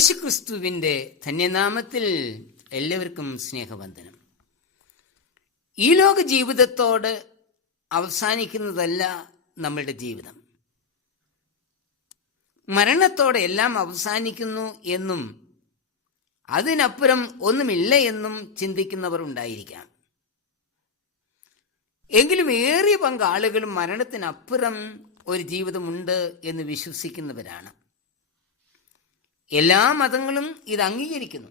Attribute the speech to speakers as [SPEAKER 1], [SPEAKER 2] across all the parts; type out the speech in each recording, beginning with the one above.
[SPEAKER 1] യേശുക്രിസ്തുവിന്റെ ധന്യനാമത്തിൽ എല്ലാവർക്കും സ്നേഹവന്ദനം. ഈ ലോക ജീവിതത്തോട് അവസാനിക്കുന്നതല്ല നമ്മളുടെ ജീവിതം. മരണത്തോടെ എല്ലാം അവസാനിക്കുന്നു എന്നും അതിനപ്പുറം ഒന്നുമില്ല എന്നും ചിന്തിക്കുന്നവർ ഉണ്ടായിരിക്കാം. എങ്കിലും ഏറിയ പങ്ക് ആളുകളും മരണത്തിനപ്പുറം ഒരു ജീവിതമുണ്ട് എന്ന് വിശ്വസിക്കുന്നവരാണ്. എല്ലാ മതങ്ങളും ഇത് അംഗീകരിക്കുന്നു.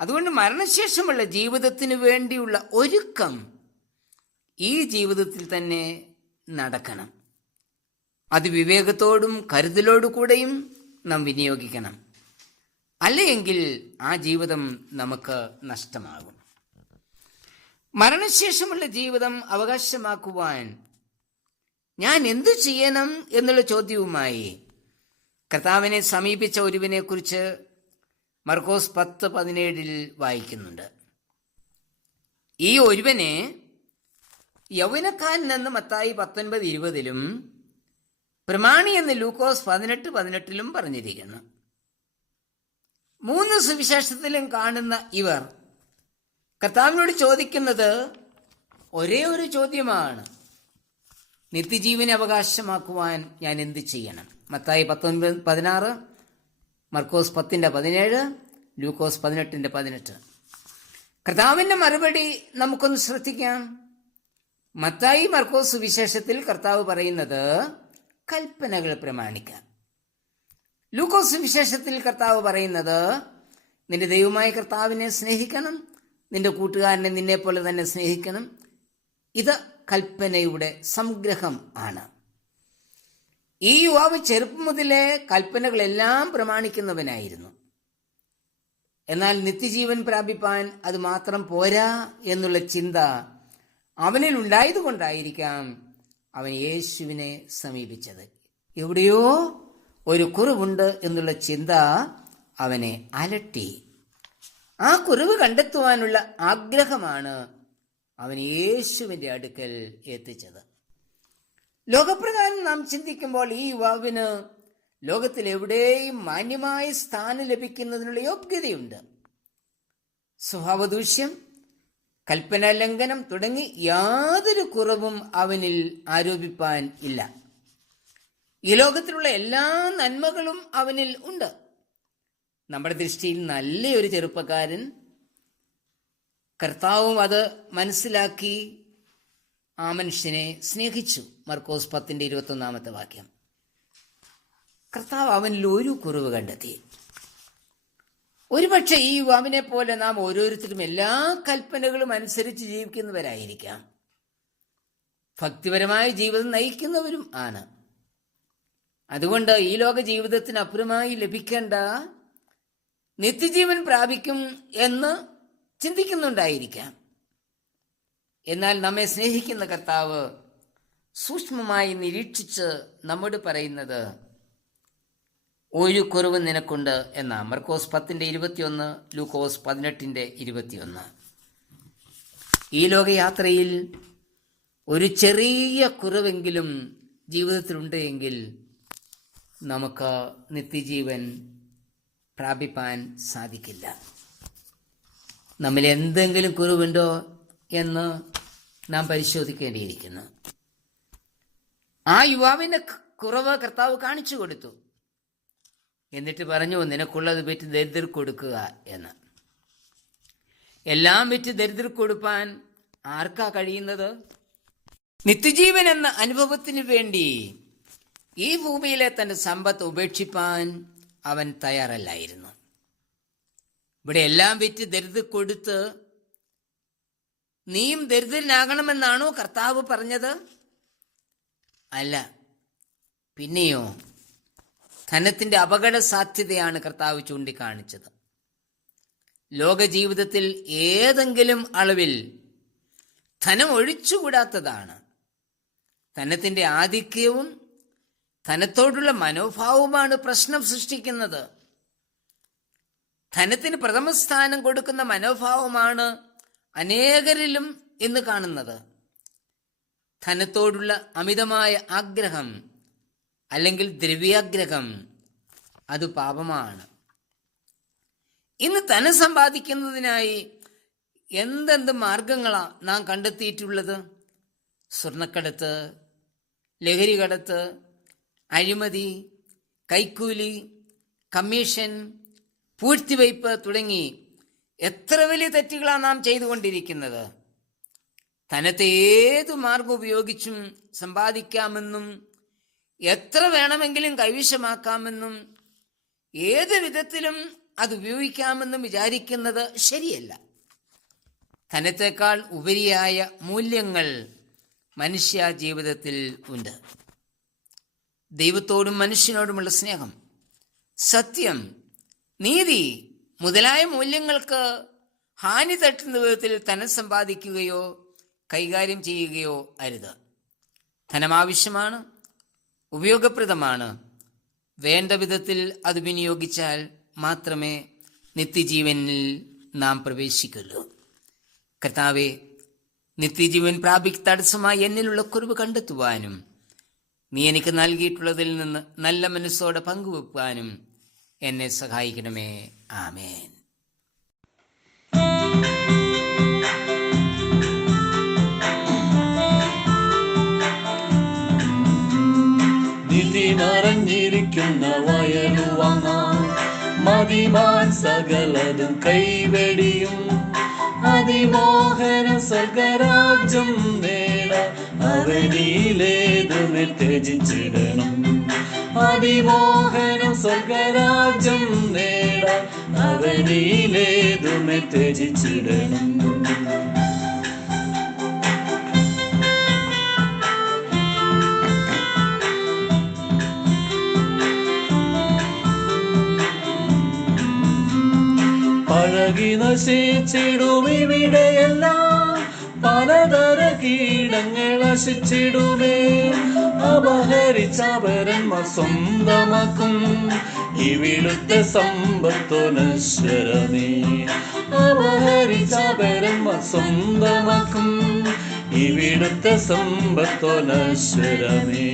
[SPEAKER 1] അതുകൊണ്ട് മരണശേഷമുള്ള ജീവിതത്തിന് വേണ്ടിയുള്ള ഒരുക്കം ഈ ജീവിതത്തിൽ തന്നെ നടക്കണം. അത് വിവേകത്തോടും കരുതലോടു കൂടെയും നാം വിനിയോഗിക്കണം. അല്ലെങ്കിൽ ആ ജീവിതം നമുക്ക് നഷ്ടമാകും. മരണശേഷമുള്ള ജീവിതം അവകാശമാക്കുവാൻ ഞാൻ എന്തു ചെയ്യണം എന്നുള്ള ചോദ്യവുമായി കർത്താവിനെ സമീപിച്ച ഒരുവിനെ കുറിച്ച് മർക്കോസ് പത്ത് പതിനേഴിൽ വായിക്കുന്നുണ്ട്. ഈ ഒരുവനെ യൗവനക്കാരൻ എന്ന് മത്തായി പത്തൊൻപത് ഇരുപതിലും പ്രമാണി എന്ന് ലൂക്കോസ് പതിനെട്ട് പതിനെട്ടിലും പറഞ്ഞിരിക്കുന്നു. മൂന്ന് സുവിശേഷത്തിലും കാണുന്ന ഇവർ കർത്താവിനോട് ചോദിക്കുന്നത് ഒരേ ഒരു ചോദ്യമാണ്. നിത്യജീവനെ അവകാശമാക്കുവാൻ ഞാൻ എന്ത് ചെയ്യണം? മത്തായി പത്തൊൻപത് പതിനാറ് മർക്കോസ് പത്തിന്റെ പതിനേഴ് ലൂക്കോസ് പതിനെട്ടിന്റെ പതിനെട്ട്. കർത്താവിന്റെ മറുപടി നമുക്കൊന്ന് ശ്രദ്ധിക്കാം. മത്തായി മർക്കോസ് സുവിശേഷത്തിൽ കർത്താവ് പറയുന്നത് കൽപ്പനകൾ പ്രമാണിക്കാം ലൂക്കോസ് സുവിശേഷത്തിൽ കർത്താവ് പറയുന്നത് നിന്റെ ദൈവമായ കർത്താവിനെ സ്നേഹിക്കണം നിന്റെ കൂട്ടുകാരനെ നിന്നെ പോലെ തന്നെ സ്നേഹിക്കണം. ഇത് കൽപ്പനയുടെ സംഗ്രഹം ആണ്. ഈ യുവാവ് ചെറുപ്പം മുതലേ കൽപ്പനകളെല്ലാം പ്രമാണിക്കുന്നവനായിരുന്നു. എന്നാൽ നിത്യജീവൻ പ്രാപിപ്പാൻ അത് മാത്രം പോരാ എന്നുള്ള ചിന്ത അവനിൽ ഉണ്ടായതുകൊണ്ടായിരിക്കാം അവൻ യേശുവിനെ സമീപിച്ചത്. എവിടെയോ ഒരു കുറവുണ്ട് എന്നുള്ള ചിന്ത അവനെ അലട്ടി. ആ കുറവ് കണ്ടെത്തുവാനുള്ള ആഗ്രഹമാണ് അവൻ യേശുവിന്റെ അടുക്കൽ എത്തിച്ചത്. ലോകപ്രകാരം നാം ചിന്തിക്കുമ്പോൾ ഈ യുവാവിന് ലോകത്തിൽ എവിടെയും മാന്യമായ സ്ഥാനം ലഭിക്കുന്നതിനുള്ള യോഗ്യതയുണ്ട്. സ്വഭാവദൂഷ്യം കൽപ്പന ലംഘനം തുടങ്ങി യാതൊരു കുറവും അവനിൽ ആരോപിപ്പാൻ ഇല്ല. ഈ ലോകത്തിലുള്ള എല്ലാ നന്മകളും അവനിൽ ഉണ്ട്. നമ്മുടെ ദൃഷ്ടിയിൽ നല്ലൊരു ചെറുപ്പക്കാരൻ കർത്താവും അത് മനസ്സിലാക്കി ആ മനുഷ്യനെ സ്നേഹിച്ചു. മർക്കോസ് പത്തിന്റെ ഇരുപത്തൊന്നാമത്തെ വാക്യം. കർത്താവ് അവനിൽ ഒരു കുറവ് കണ്ടെത്തി. ഒരുപക്ഷെ ഈ യുവാവിനെ പോലെ നാം ഓരോരുത്തരും എല്ലാ കൽപ്പനകളും അനുസരിച്ച് ജീവിക്കുന്നവരായിരിക്കാം. ഭക്തിപരമായ ജീവിതം നയിക്കുന്നവരും ആണ്. അതുകൊണ്ട് ഈ ലോക ജീവിതത്തിന് അപ്പുറമായി ലഭിക്കേണ്ട നിത്യജീവൻ പ്രാപിക്കും എന്ന് ചിന്തിക്കുന്നുണ്ടായിരിക്കാം. എന്നാൽ നമ്മെ സ്നേഹിക്കുന്ന കർത്താവ് സൂക്ഷ്മമായി നിരീക്ഷിച്ച് നമ്മോട് പറയുന്നത് ഒരു കുറവ് നിനക്കുണ്ട് എന്ന. മർക്കോസ് പത്തിന്റെ ഇരുപത്തിയൊന്ന് ലൂക്കോസ് പതിനെട്ടിന്റെ ഇരുപത്തിയൊന്ന്. ഈ ലോകയാത്രയിൽ ഒരു ചെറിയ കുറവെങ്കിലും ജീവിതത്തിലുണ്ട് എങ്കിൽ നമുക്ക് നിത്യജീവൻ പ്രാപിപ്പാൻ സാധിക്കില്ല. നമ്മിൽ എന്തെങ്കിലും കുറവുണ്ടോ? എന്ന് നാം പരിശോധിക്കേണ്ടിയിരിക്കുന്നു. ആ യുവാവിന്റെ കുറവ് കർത്താവ് കാണിച്ചു കൊടുത്തു. എന്നിട്ട് പറഞ്ഞു നിനക്കുള്ളത് വിറ്റ് ദരിദ്ര കൊടുക്കുക എന്ന്. എല്ലാം വിറ്റ് ദരിദ്ര കൊടുപ്പാൻ ആർക്കാ കഴിയുന്നത്? നിത്യജീവൻ എന്ന അനുഭവത്തിന് വേണ്ടി ഈ ഭൂമിയിലെ തന്റെ സമ്പത്ത് ഉപേക്ഷിപ്പാൻ അവൻ തയ്യാറല്ലായിരുന്നു. ഇവിടെ എല്ലാം വിറ്റ് ദരിദ്ര കൊടുത്ത് നീയും ദരിദ്രനാകണമെന്നാണോ കർത്താവ് പറഞ്ഞത്? അല്ല. പിന്നെയോ ധനത്തിന്റെ അപകട സാധ്യതയാണ് കർത്താവ് ചൂണ്ടിക്കാണിച്ചത്. ലോക ജീവിതത്തിൽ ഏതെങ്കിലും അളവിൽ ധനം ഒഴിച്ചുകൂടാത്തതാണ്. ധനത്തിന്റെ ആധിക്യവും ധനത്തോടുള്ള മനോഭാവവുമാണ് പ്രശ്നം സൃഷ്ടിക്കുന്നത്. ധനത്തിന് പ്രഥമ സ്ഥാനം കൊടുക്കുന്ന മനോഭാവമാണ് അനേകരിലും ഇന്ന് കാണുന്നത്. ധനത്തോടുള്ള അമിതമായ ആഗ്രഹം അല്ലെങ്കിൽ ദ്രവ്യാഗ്രഹം അത് പാപമാണ്. ഇന്ന് ധനം സമ്പാദിക്കുന്നതിനായി എന്തെന്ത് മാർഗങ്ങളാ നാം കണ്ടെത്തിയിട്ടുള്ളത്? സ്വർണക്കടത്ത് ലഹരി കടത്ത് അഴിമതി കൈക്കൂലി കമ്മീഷൻ പൂഴ്ത്തിവയ്പ് തുടങ്ങി എത്ര വലിയ തെറ്റുകളാണ് നാം ചെയ്തുകൊണ്ടിരിക്കുന്നത്? ധനത്തെ ഏത് മാർഗം ഉപയോഗിച്ചും സമ്പാദിക്കാമെന്നും എത്ര വേണമെങ്കിലും കൈവശമാക്കാമെന്നും ഏത് വിധത്തിലും അത് ഉപയോഗിക്കാമെന്നും വിചാരിക്കുന്നത് ശരിയല്ല. ധനത്തേക്കാൾ ഉപരിയായ മൂല്യങ്ങൾ മനുഷ്യ ജീവിതത്തിൽ ഉണ്ട്. ദൈവത്തോടും മനുഷ്യനോടുമുള്ള സ്നേഹം സത്യം നീതി മുതലായ മൂല്യങ്ങൾക്ക് ഹാനി തട്ടുന്ന വിധത്തിൽ ധനം സമ്പാദിക്കുകയോ കൈകാര്യം ചെയ്യുകയോ അരുത്. ധനം ആവശ്യമാണ് ഉപയോഗപ്രദമാണ്. വേണ്ട വിധത്തിൽ അത് വിനിയോഗിച്ചാൽ മാത്രമേ നിത്യജീവനിൽ നാം പ്രവേശിക്കുള്ളൂ. കർത്താവെ നിത്യജീവൻ പ്രാപിക്ക് തടസ്സമായി എന്നിലുള്ള കുറവ് കണ്ടെത്തുവാനും നീ എനിക്ക് നൽകിയിട്ടുള്ളതിൽ നിന്ന് നല്ല മനസ്സോടെ പങ്കുവെക്കാനും എന്നെ സഹായിക്കണമേ. ആമേൻ.
[SPEAKER 2] നിധി നിറഞ്ഞിരിക്കുന്ന വയലുവാങ്ങ മതിമാൻ സകലതും കൈവെടിയും. അതിമോഹന സ്വർഗരാജ്യം നേട അവനിലേതുമെ ത്യജിച്ചിടണം. അതിമോഹന സ്വർഗരാജ്യം നേടാൻ അവനിലേതുമെ ത്യജിച്ചിടണം. പഴകി നശിച്ചിടും ഇവിടെയെല്ലാം പലതര കീടങ്ങൾ നശിച്ചിടുമേ അപഹരിച്ചവരന്മാർ സ്വന്തമാക്കും. ഇവിടുത്തെ സമ്പത്തു നശ്വരമേ അപഹരിച്ചവരന്മാർ സ്വന്തമാക്കും. ഇവിടുത്തെ സമ്പത്തു നശ്വരമേ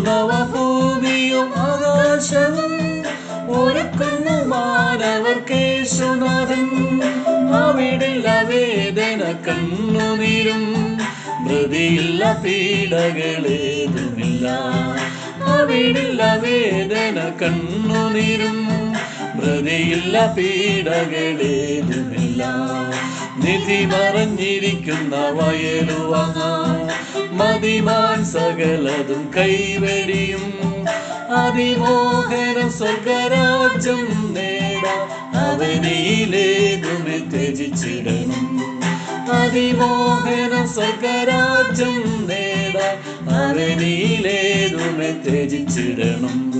[SPEAKER 2] നവഭൂമിയും ആകാശവും ഒരുക്കുന്നു മാനവർ കേശുനാഥൻ അവിടില്ല വേദന കണ്ണുനീരും. ധൃതിയില്ല പീഡകളേതുമില്ല. അവിടില്ല വേദന കണ്ണുനീരും. ധൃതിയില്ല പീഡകളേതുമില്ല. നിധി മറഞ്ഞിരിക്കുന്ന വയലുവാങ്ങ മതിമാൻ സകലതും കൈവെടിയും. അതിമോഹന സ്വർഗരാജ്യം നേട അവനിലേതുമെ ത്യജിച്ചിടണം അതിമോഹനം സ്വർഗരാജ്യം നേട അവനിലേതുമെ ത്യജിച്ചിടണം